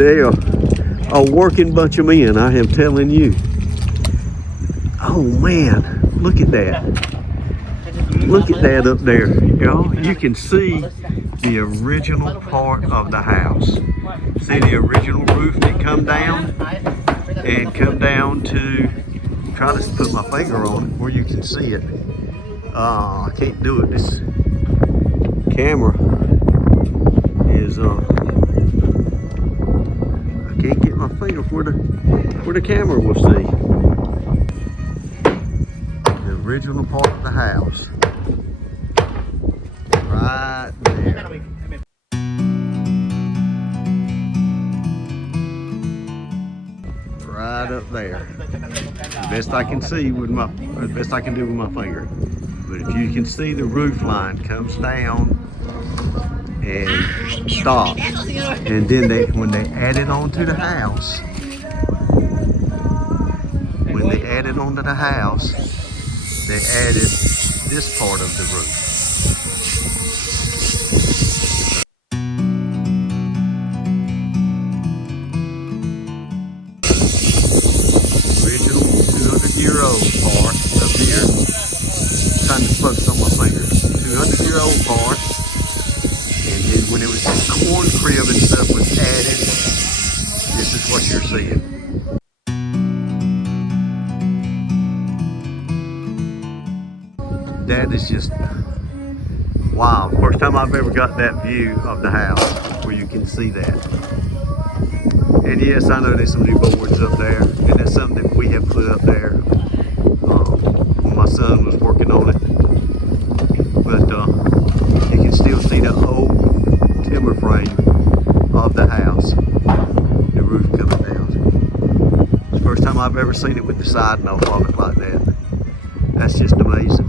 They are a working bunch of men, I am telling you. Oh man, look at that. Look at that up there, y'all. You can see the original part of the house. See the original roof that come down and come down to, try to put my finger on it where you can see it. I can't do it. This camera is I can't get my finger where the camera will see. The original part of the house. Right there. Right up there. Best I can see with my, or the best I can do with my finger. But if you can see, the roof line comes down and stops. And then when they added on to the house, they added this part of the roof. Original 200-year-old part up here. I'm trying to focus on my fingers. 200-year-old part. And then when it was corn crib and stuff was added, this is what you're seeing. That is just wow. First time I've ever got that view of the house where you can see that. And yes, I know there's some new boards up there, and that's something that we have put up there when my son was working on it. But you can still see the old timber frame of the house, the roof coming down. It's the first time I've ever seen it with the side note of it like that. That's just amazing.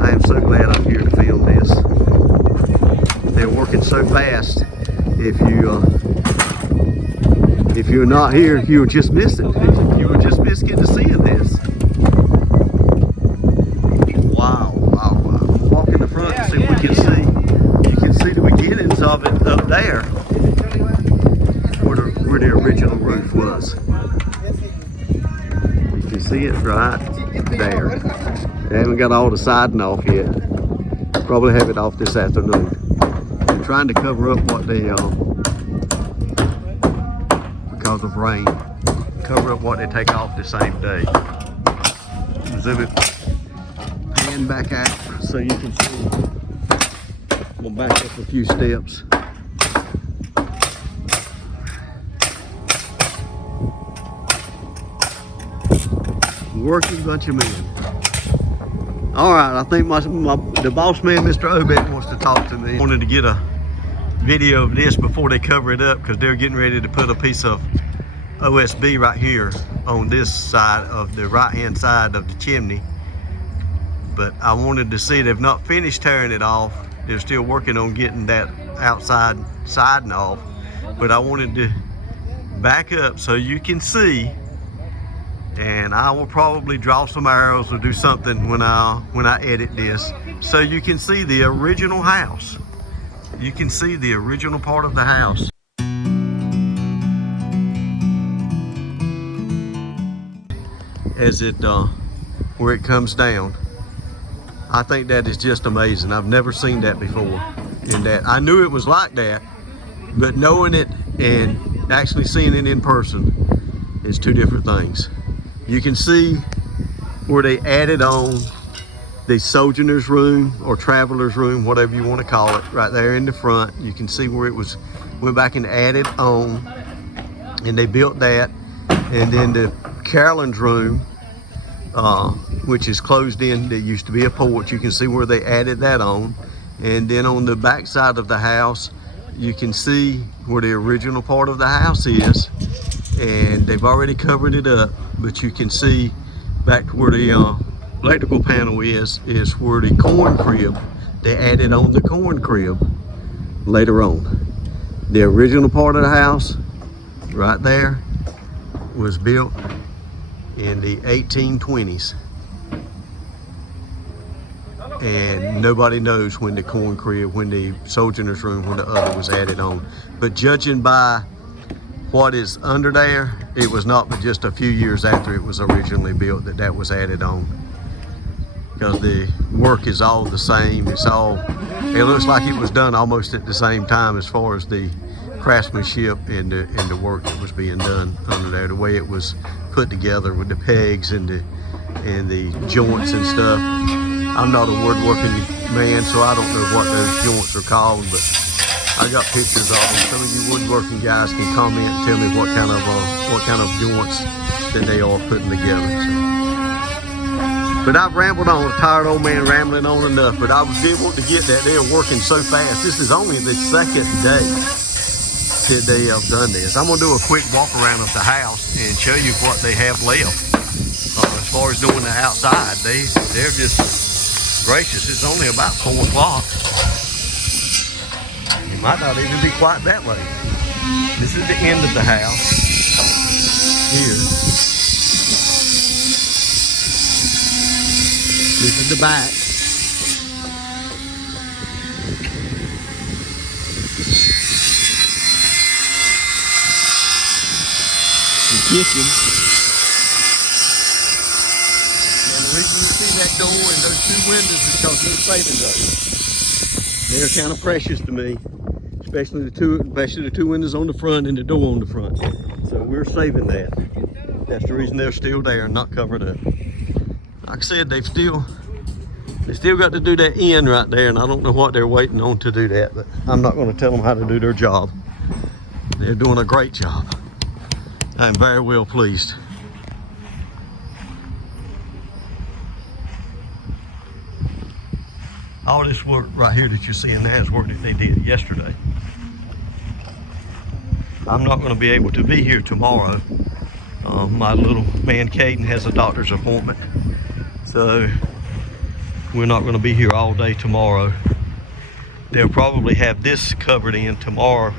I am so glad I'm here to film this. They're working so fast. If you're not here, you'll just miss it. You will just miss getting to seeing this. Wow, wow, wow. We'll walk in the front and see if we can see. You can see the beginnings of it up there, where the original roof was. You can see it right there. They haven't got all the siding off yet. Probably have it off this afternoon. They're trying to cover up what they, because of rain, cover up what they take off the same day. Zoom it, pan back out so you can see. We'll back up a few steps. Working bunch of men. All right, I think the boss man, Mr. Obet, wants to talk to me. I wanted to get a video of this before they cover it up because they're getting ready to put a piece of OSB right here on this side of the right-hand side of the chimney. But I wanted to see, they've not finished tearing it off. They're still working on getting that outside siding off. But I wanted to back up so you can see. And I will probably draw some arrows or do something when I edit this, so you can see the original house. You can see the original part of the house. As it where it comes down. I think that is just amazing. I've never seen that before. In that I knew it was like that, but knowing it and actually seeing it in person is two different things. You can see where they added on the sojourner's room or traveler's room, whatever you want to call it, right there in the front. You can see where it went back and added on, and they built that. And then the Carolyn's room, which is closed in, there used to be a porch. You can see where they added that on. And then on the back side of the house, you can see where the original part of the house is. And they've already covered it up, but you can see back where the electrical panel is where the corn crib, they added on the corn crib later on. The original part of the house right there was built in the 1820s. and nobody knows when the corn crib, when the sojourner's room, when the other was added on. But judging by what is under there, it was not but just a few years after it was originally built that was added on. Because the work is all the same. It looks like it was done almost at the same time as far as the craftsmanship and the work that was being done under there. The way it was put together with the pegs and the joints and stuff. I'm not a woodworking man, so I don't know what those joints are called, but I got pictures of them. Some of you woodworking guys can comment and tell me what kind of joints that they are putting together. So. But I've rambled on, a tired old man rambling on enough, but I did want to get that. They are working so fast. This is only the second day that they have done this. I'm gonna do a quick walk around of the house and show you what they have left. As far as doing the outside, they're just gracious. It's only about 4 o'clock. It might not even be quite that late. This is the end of the house here. This is the back. The kitchen. And the reason you see that door and those 2 windows is because we're saving those. They're kind of precious to me, especially the two windows on the front and the door on the front. So we're saving that. That's the reason they're still there and not covered up. Like I said, they still got to do that end right there, and I don't know what they're waiting on to do that, but I'm not going to tell them how to do their job. They're doing a great job. I'm very well pleased. All this work right here that you're seeing now is work that they did yesterday. I'm not going to be able to be here tomorrow. My little man Caden has a doctor's appointment, so we're not going to be here all day tomorrow. They'll probably have this covered in tomorrow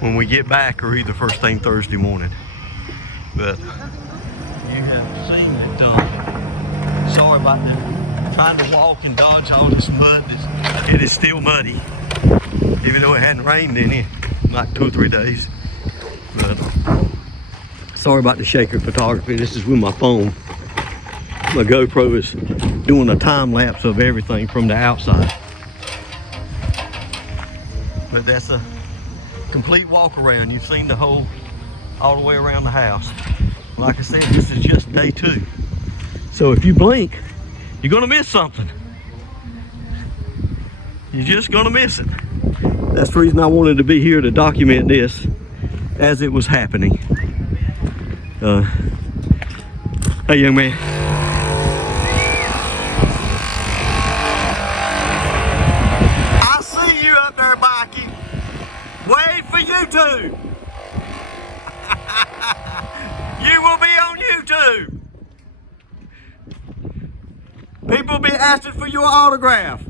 when we get back, or either first thing Thursday morning. But you have seen it. Sorry about trying to walk and dodge all this mud. It is still muddy, even though it hadn't rained in like 2 or 3 days. But sorry about the shaker photography. This is with my phone. My GoPro is doing a time lapse of everything from the outside. But that's a complete walk around. You've seen the whole, all the way around the house. Like I said, this is just day 2. So if you blink, you're gonna miss something. You're just gonna miss it. That's the reason I wanted to be here to document this as it was happening. Hey young man. I see you up there, Mikey. Wait for YouTube. You will be on YouTube. People be asking for your autograph.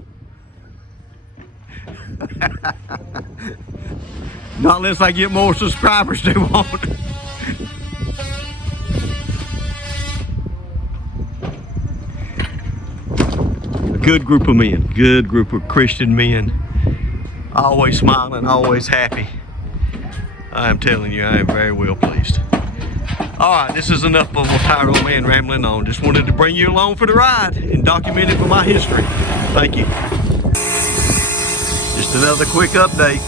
Not unless I get more subscribers they won't. A good group of men, good group of Christian men. Always smiling, always happy. I am telling you, I am very well pleased. Alright, this is enough of a tired old man rambling on. Just wanted to bring you along for the ride and document it for my history. Thank you. Just another quick update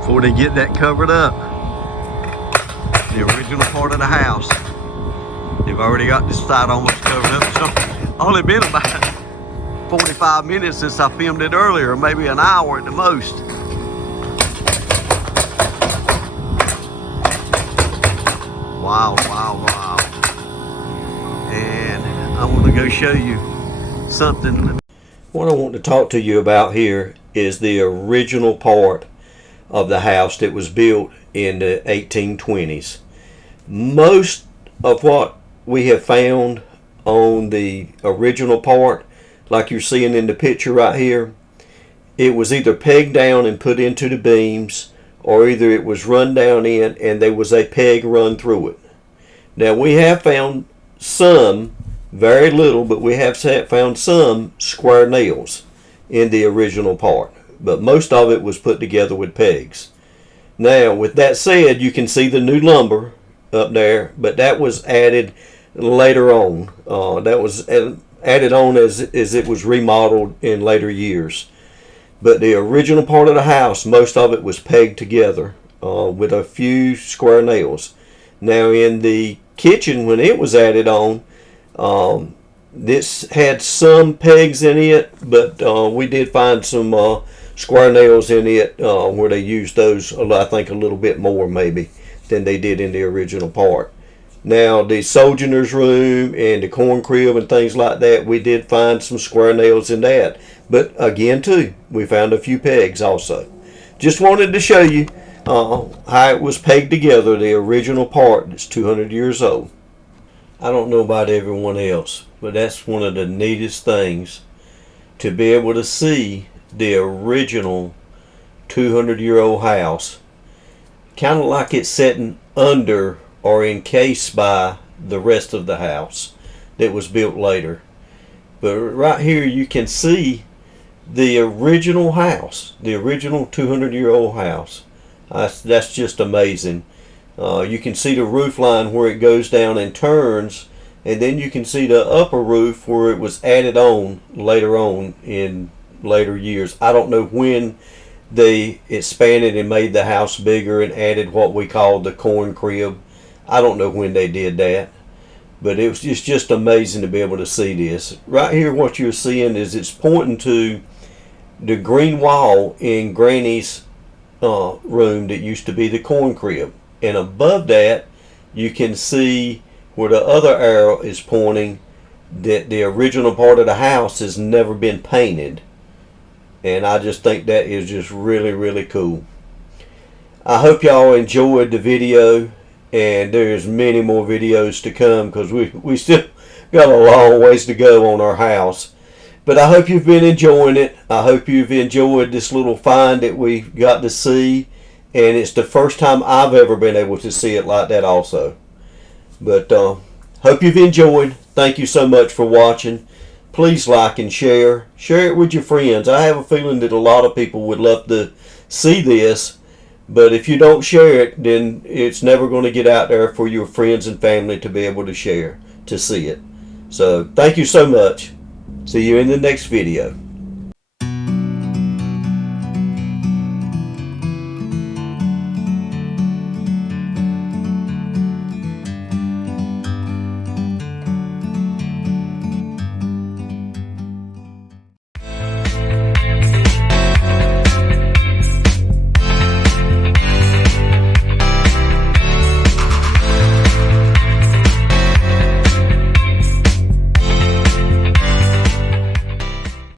before they get that covered up. The original part of the house. They've already got this side almost covered up. So only been about 45 minutes since I filmed it earlier, maybe an hour at the most. Wow, wow, wow. And I want to go show you something. What I want to talk to you about here is the original part of the house that was built in the 1820s. Most of what we have found on the original part, like you're seeing in the picture right here, it was either pegged down and put into the beams, or either it was run down in and there was a peg run through it. Now we have found some Very little, but we have found some square nails in the original part. But most of it was put together with pegs. Now, with that said, you can see the new lumber up there, but that was added later on. That was added on as it was remodeled in later years. But the original part of the house, most of it was pegged together with a few square nails. Now, in the kitchen, when it was added on, this had some pegs in it, but we did find some square nails in it where they used those, I think, a little bit more maybe than they did in the original part. Now, the sojourner's room and the corn crib and things like that, we did find some square nails in that. But again, too, we found a few pegs also. Just wanted to show you how it was pegged together, the original part that's 200 years old. I don't know about everyone else, but that's one of the neatest things, to be able to see the original 200-year-old house, kind of like it's sitting under or encased by the rest of the house that was built later. But right here you can see the original house, the original 200-year-old house. That's just amazing. You can see the roof line where it goes down and turns, and then you can see the upper roof where it was added on later on in later years. I don't know when they expanded and made the house bigger and added what we call the corn crib. I don't know when they did that, but it's just amazing to be able to see this. Right here, what you're seeing is it's pointing to the green wall in Granny's room that used to be the corn crib. And above that, you can see where the other arrow is pointing that the original part of the house has never been painted. And I just think that is just really, really cool. I hope y'all enjoyed the video, and there's many more videos to come because we still got a long ways to go on our house. But I hope you've been enjoying it. I hope you've enjoyed this little find that we got to see. And it's the first time I've ever been able to see it like that also. But hope you've enjoyed. Thank you so much for watching. Please like and share. Share it with your friends. I have a feeling that a lot of people would love to see this. But if you don't share it, then it's never going to get out there for your friends and family to be able to share, to see it. So thank you so much. See you in the next video.